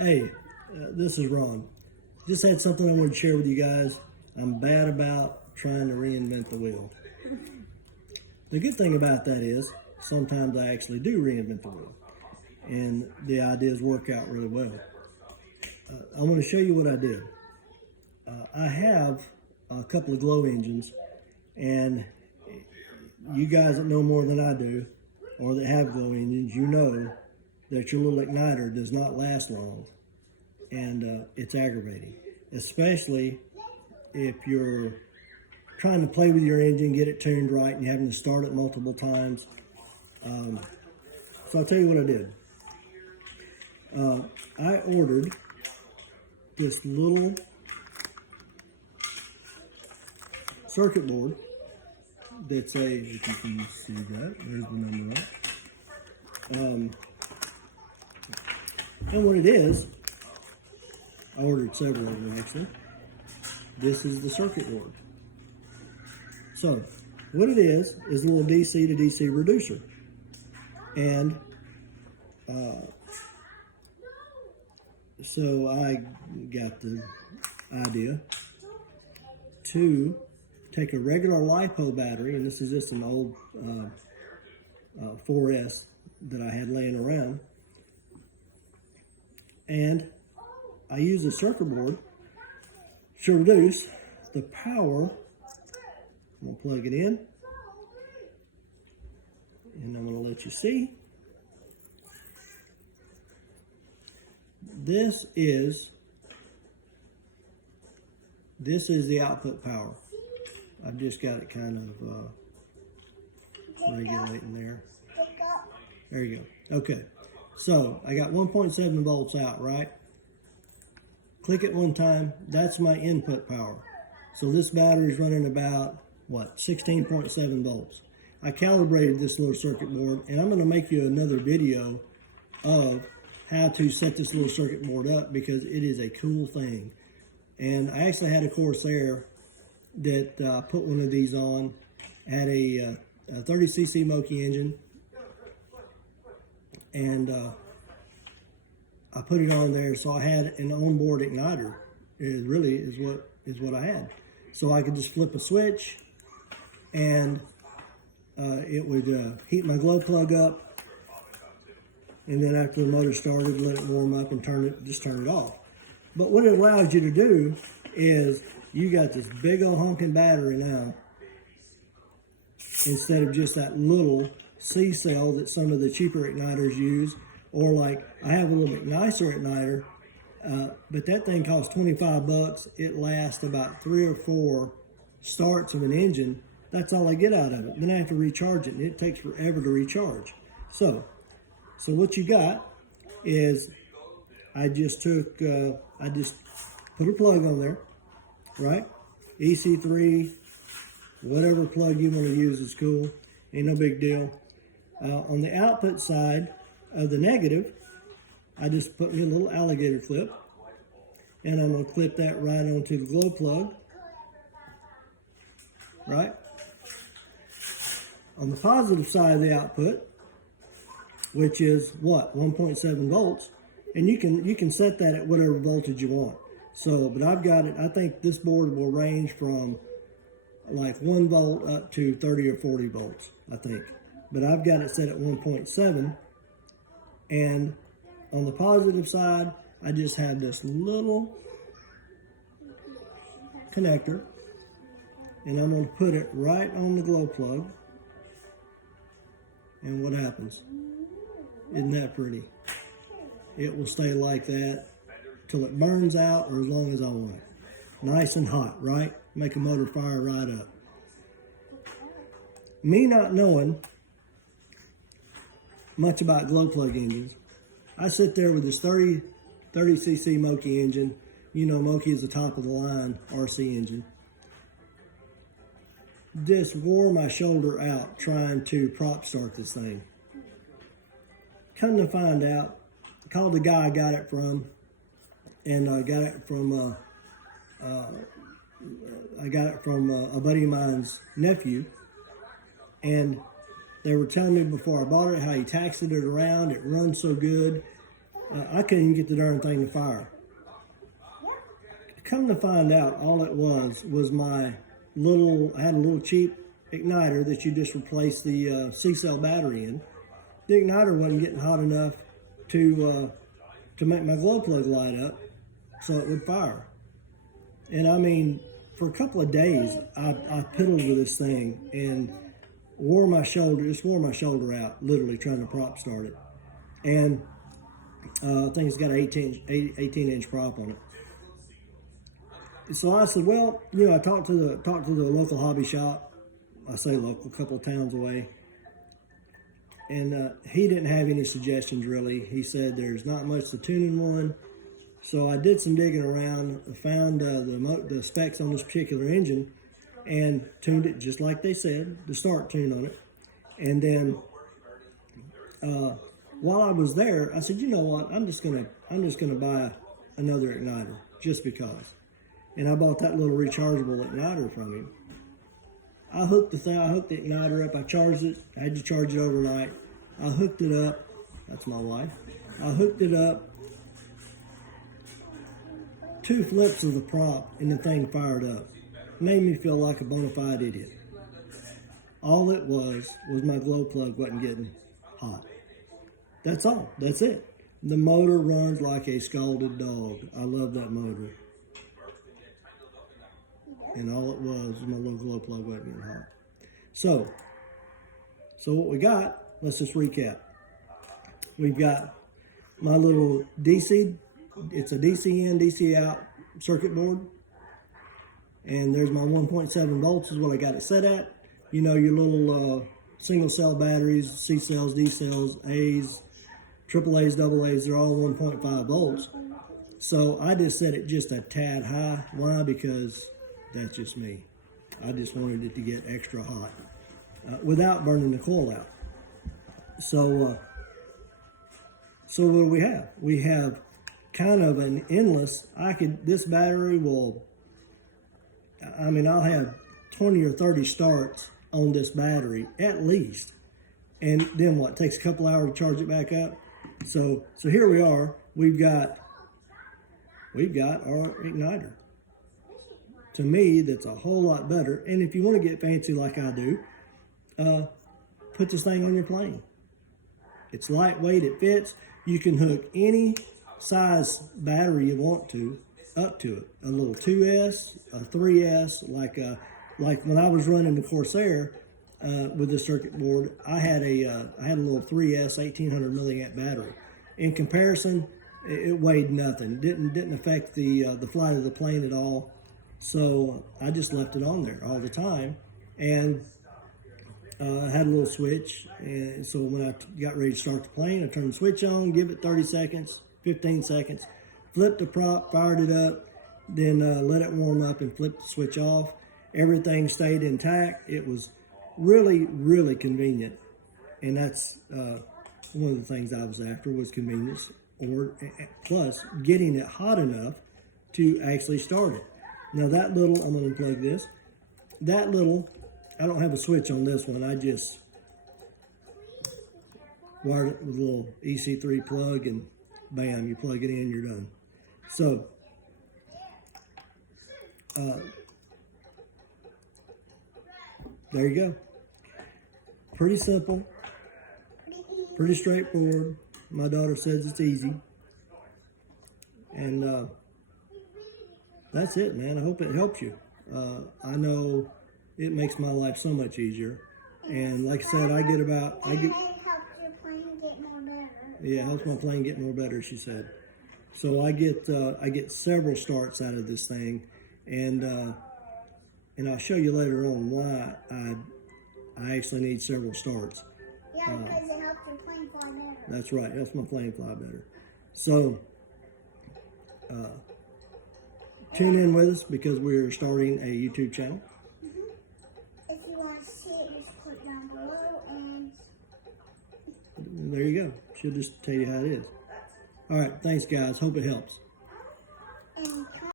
Hey, this is Ron. Just had something I wanted to share with you guys. I'm bad about trying to reinvent the wheel. The good thing about that is sometimes I actually do reinvent the wheel, and the ideas work out really well. I want to show you what I did. I have a couple of glow engines, and you guys that know more than I do, or that have glow engines, you know that your little igniter does not last long, and it's aggravating, especially if you're trying to play with your engine, get it tuned right, and you're having to start it multiple times. So I'll tell you what I did. I ordered this little circuit board that's if you can see that, there's the number on it. And what it is, I ordered several of them actually. This is the circuit board. So what it is a little DC to DC reducer. And so I got the idea to take a regular LiPo battery, and this is just an old 4S that I had laying around, and I use a circuit board to reduce the power. I'm going to plug it in, and I'm going to let you see. This is the output power. I've just got it kind of regulating there. There you go. Okay, so I got 1.7 volts out, right? Click it one time, that's my input power. So this battery is running about, what, 16.7 volts. I calibrated this little circuit board, and I'm going to make you another video of how to set this little circuit board up, because it is a cool thing. And I actually had a Corsair that put one of these on. I had a 30cc Moki engine, and I put it on there, so I had an onboard igniter. It really is what I had. So I could just flip a switch, and it would heat my glow plug up, and then after the motor started, let it warm up and turn it off. But what it allows you to do is you got this big old honking battery now, instead of just that little C cell that some of the cheaper igniters use, or like I have a little bit nicer igniter, but that thing costs 25 bucks. It lasts about 3 or 4 starts of an engine. That's all I get out of it. Then I have to recharge it, and it takes forever to recharge. So what you got is I just put a plug on there, right? EC3, whatever plug you want to use is cool. Ain't no big deal. On the output side of the negative, I just put me a little alligator clip, and I'm going to clip that right onto the glow plug, right? On the positive side of the output, which is what, 1.7 volts, and you can set that at whatever voltage you want. So, but I've got it, I think this board will range from like 1 volt up to 30 or 40 volts, I think. But I've got it set at 1.7, and on the positive side, I just have this little connector, and I'm going to put it right on the glow plug. And what happens? Isn't that pretty? It will stay like that till it burns out, or as long as I want it. Nice and hot, right? Make a motor fire right up. Me not knowing much about glow plug engines, I sit there with this 30cc Moki engine. You know, Moki is the top of the line RC engine. Just wore my shoulder out trying to prop start this thing. Come to find out, I called the guy I got it from, and I got it from a buddy of mine's nephew, and they were telling me before I bought it how he taxied it around. It runs so good. I couldn't even get the darn thing to fire. Come to find out, all it was my little, I had a little cheap igniter that you just replace the C-cell battery in. The igniter wasn't getting hot enough to make my glow plug light up so it would fire. And I mean, for a couple of days, I piddled with this thing and wore my shoulder out, literally trying to prop start it. And I think it's got an 18-inch prop on it. So I said, well, I talked to the local hobby shop. I say local, a couple of towns away. And he didn't have any suggestions, really. He said there's not much to tuning one. So I did some digging around, found the specs on this particular engine, and tuned it just like they said, the start tune on it. And then while I was there, I said, you know what? I'm just gonna buy another igniter just because. And I bought that little rechargeable igniter from him. I hooked the igniter up. I charged it. I had to charge it overnight. I hooked it up. That's my wife. I hooked it up. 2 flips of the prop and the thing fired up. Made me feel like a bona fide idiot. All it was my glow plug wasn't getting hot. That's all. That's it. The motor runs like a scalded dog. I love that motor. And all it was my little glow plug wasn't getting hot. So what we got, let's just recap. We've got my little DC, it's a DC in, DC out circuit board. And there's my 1.7 volts is what I got it set at. Your little single cell batteries, C cells, D cells, A's, triple A's, double A's, they're all 1.5 volts. So I just set it just a tad high. Why? Because that's just me. I just wanted it to get extra hot without burning the coil out. So what do we have? We have kind of an endless, this battery will, I'll have 20 or 30 starts on this battery at least. And then what, takes a couple hours to charge it back up. So here we are, we've got our igniter. To me, that's a whole lot better. And if you want to get fancy like I do, put this thing on your plane. It's lightweight, it fits. You can hook any size battery you want to up to it. A little 2S, a 3S, like when I was running the Corsair with the circuit board, I had a little 3S 1800 milliamp battery. In comparison, it weighed nothing. Didn't affect the flight of the plane at all. So I just left it on there all the time, and I had a little switch. And so when I got ready to start the plane, I turned the switch on, give it 30 seconds, 15 seconds, flipped the prop, fired it up, then let it warm up and flipped the switch off. Everything stayed intact. It was really, really convenient. And that's one of the things I was after, was convenience, or plus getting it hot enough to actually start it. Now that little, I'm going to unplug this. That little, I don't have a switch on this one. I just wired it with a little EC3 plug, and bam, you plug it in, you're done. So, there you go. Pretty simple, pretty straightforward. My daughter says it's easy. And that's it, man. I hope it helps you. I know it makes my life so much easier. And like I said, it helps your plane get more better. Yeah, it helps my plane get more better, she said. So I get several starts out of this thing, and I'll show you later on why I actually need several starts. Yeah, because it helps your plane fly better. That's right, it helps my plane fly better. So tune in with us, because we're starting a YouTube channel. If you want to see it, just click down below, and there you go. She'll just tell you how it is. All right, thanks guys. Hope it helps.